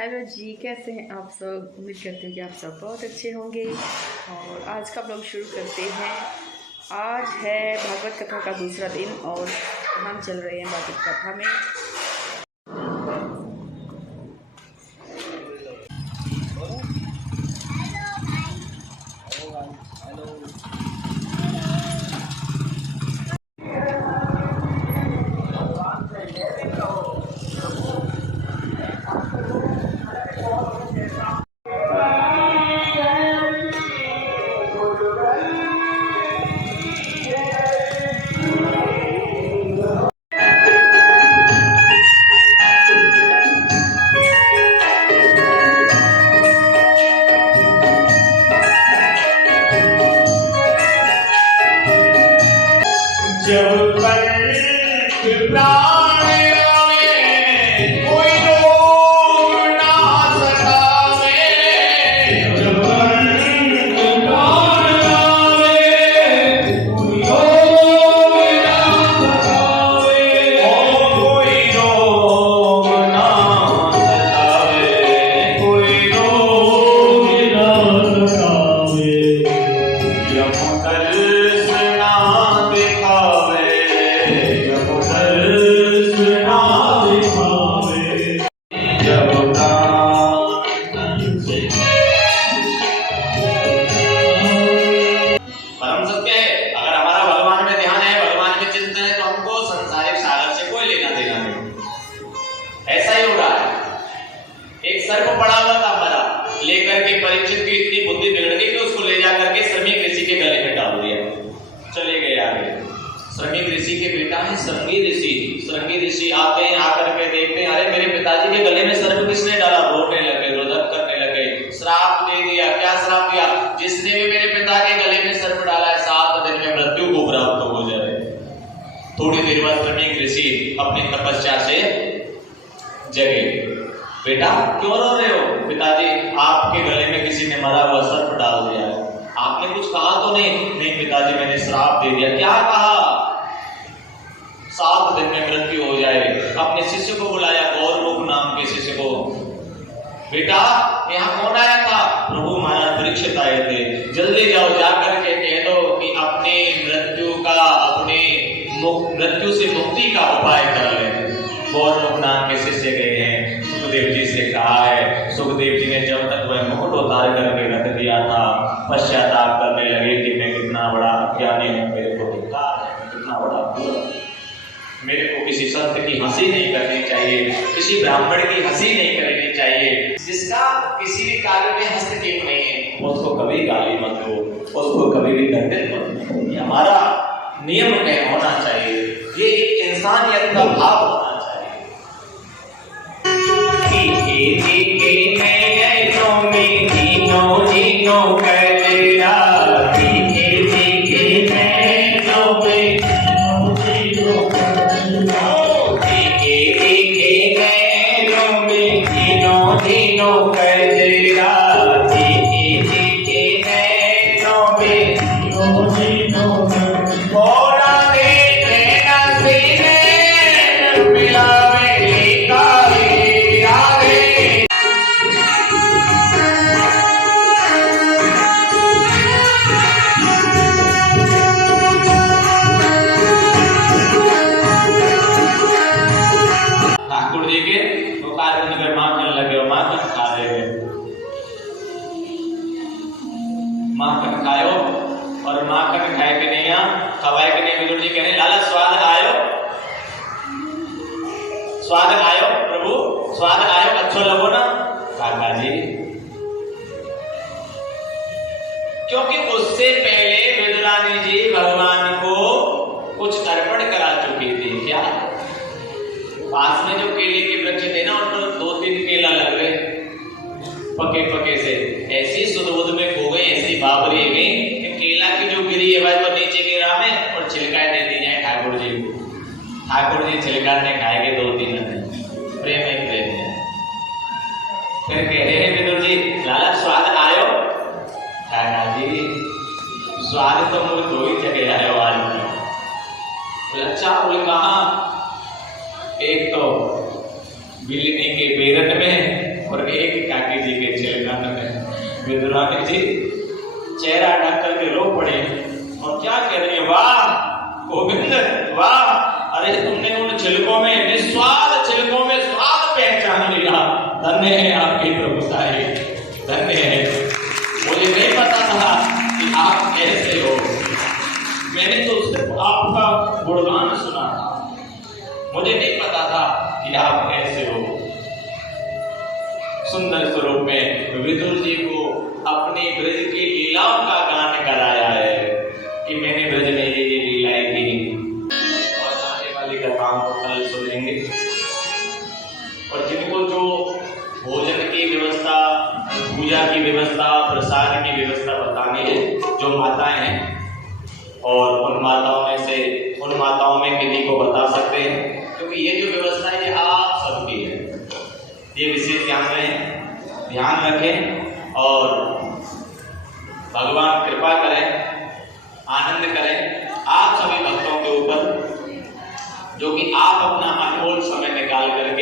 Hello जी, कैसे हैं आप सब। उम्मीद करते हैं कि आप सब बहुत अच्छे होंगे। और आज का ब्लॉग शुरू करते हैं। आज है भागवत कथा का दूसरा दिन और हम चल रहे हैं भागवत कथा में। जब प्राण आवे कोई रोग ना सतावे, जब प्राण आवे कोई रोग ना सतावे, कोई रोग ना सतावे, कोई रोग ना सतावे, सर्प पड़ा हुआ था मरा, लेकर के परीक्षित की इतनी बुद्धि बिगड़ गई कि उसको ले जाकर के श्रमिक ऋषि के गले में डाल दिया। चले गए आगे। श्रमिक ऋषि के बेटा है श्रृंगी ऋषि। श्रृंगी ऋषि आते हैं, आकर के देखते हैं, अरे मेरे पिताजी के गले में सर्प किसने डाला। रोने लगे, रोदन करने लगे, श्राप दे दिया। क्या श्राप दिया? जिसने भी मेरे पिता के गले में सर्प डाला है 7 दिन में मृत्यु को प्राप्त हो जाए। थोड़ी देर बाद श्रमिक ऋषि अपनी तपस्या से जगे। बेटा क्यों रो रहे हो? पिताजी आपके गले में किसी ने मरा हुआ सर्प डाल दिया है। आपने कुछ कहा तो नहीं? नहीं पिताजी मैंने श्राप दे दिया। क्या कहा? 7 दिन में मृत्यु हो जाए। अपने शिष्य को बुलाया, गौरमुख नाम के शिष्य को। बेटा यहाँ कौन आया था? प्रभु महाराज परीक्षित आए थे। जल्दी जाओ, जाकर के कह दो कि अपनी मृत्यु से मुक्ति का उपाय कर ले। गौरमुख नाम के शिष्य गए हैं, सुखदेव जी से कहा है। सुखदेव जी ने जब तक वह मुकुट उतार करके रख दिया था, पश्चाताप करने लगे कि मैं कितना बड़ा अज्ञानी हूँ, मेरे को धिक्कार है, मैं कितना बड़ा बुरा। मेरे को किसी संत की हंसी नहीं करनी चाहिए, किसी ब्राह्मण की हंसी नहीं करनी चाहिए। जिसका किसी भी कार्य में हस्तक्षेप नहीं है उसको कभी गाली मत दो, उसको कभी भी दंडित मत दो। ये हमारा नियम में होना चाहिए, ये इंसानियत का भाव होना चाहिए। माखन खायो और माखन खाए के नहीं खवाए के नहीं। विदुर जी कहने लाला स्वाद आयो, स्वाद आयो प्रभु, स्वाद आयो, अच्छो लगो ना काका जी। क्योंकि उससे पहले विदुरानी जी भगवान को कुछ अर्पण करा चुकी थी। क्या? पास में जो केले के वृक्ष थे ना, उन पर 2-3 केला लग गए पके पके से। ऐसी सुध में खो गई, ऐसी बाबरी गई, केला की जो गिरी है भाई तो नीचे गिरा में और छिलका दे दी जाए ठाकुर जी को। ठाकुर जी छिलका ने खाएंगे 2-3 दिन, प्रेम है प्रेम है। फिर कह रहे हैं विदुर जी लाला स्वाद आयो? काका जी स्वाद तो मुझे 2 ही जगह आयो आज। अच्छा बोले कहाँ? एक तो बिल्ली के बेरट में और पर एक काकी जी के चिलकान में विदुरानी जी चेहरा ढक करके रो पड़े और क्या कह रही है, वाह गोविंद वाह, अरे तुमने उन छिलकों में, निस्वाद छिलकों में स्वाद पहचान लिया, धन्य है आपकी प्रभुताई, धन्य है। मुझे नहीं पता था कि आप कैसे हो, मैंने तो सिर्फ आपका गुणगान सुना था, मुझे नहीं पता था कि आप कैसे हो। सुंदर स्वरूप में विदुर जी को अपनी ब्रज की लीलाओं का गान कराया है कि मैंने ब्रज में ये लीलाएं की, और आने वाली कथाओं को कल सुनेंगे। और जिनको जो भोजन की व्यवस्था, पूजा की व्यवस्था, प्रसाद की व्यवस्था बतानी है, जो माताएं हैं, और उन माताओं में किसी को बता सकते हैं, क्योंकि ये जो व्यवस्था है ये आप सबकी है, ये विशेष ध्यान रखें और भगवान कृपा करें, आनंद करें आप सभी भक्तों के ऊपर, जो कि आप अपना अनमोल समय निकाल करके